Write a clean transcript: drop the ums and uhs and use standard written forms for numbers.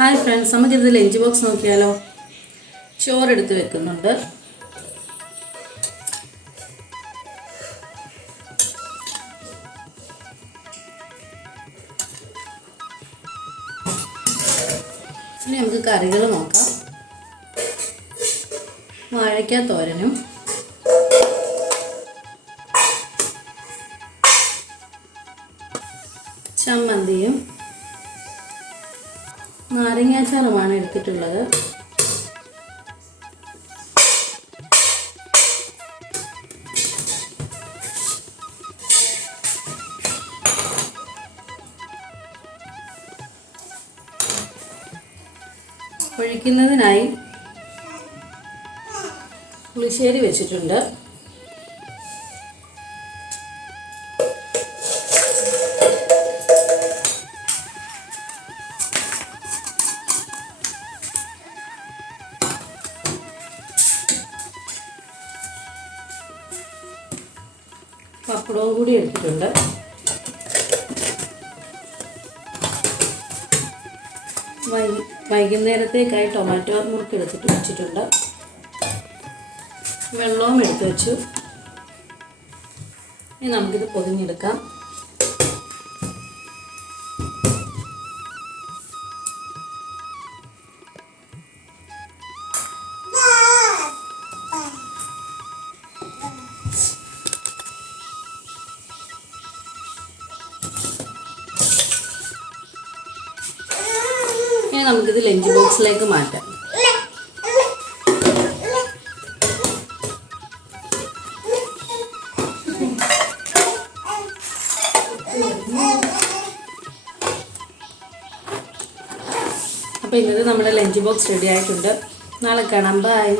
Hi friends, നമുക്കിത് lunch box നോക്കിയാലോ. ചോറെടുത്ത് വെക്കുന്നുണ്ട്. ഇനി നമുക്ക് കറികൾ നോക്കാം. വാഴയ്ക്ക തോരനും ചമ്മന്തിയും നാരങ്ങാച്ചാറുമാണ് എടുത്തിട്ടുള്ളത്. ഒഴിക്കുന്നതിനായി പുളിശ്ശേരി വെച്ചിട്ടുണ്ട്. പപ്പടവും കൂടി എടുത്തിട്ടുണ്ട്. വൈകുന്നേരത്തേക്കായി ടൊമാറ്റോ മുറുക്ക് എടുത്തിട്ട് വെച്ചിട്ടുണ്ട്. വെള്ളവും എടുത്ത് വെച്ചു. ഇനി നമുക്കിത് പൊതിഞ്ഞെടുക്കാം. ഇനി നമുക്കിത് ലഞ്ച് ബോക്സിലേക്ക് മാറ്റാം. അപ്പോൾ ഇന്നത്തെ നമ്മുടെ ലഞ്ച് ബോക്സ് റെഡി ആയിട്ടുണ്ട്. നാളെ കാണാം. ബൈ.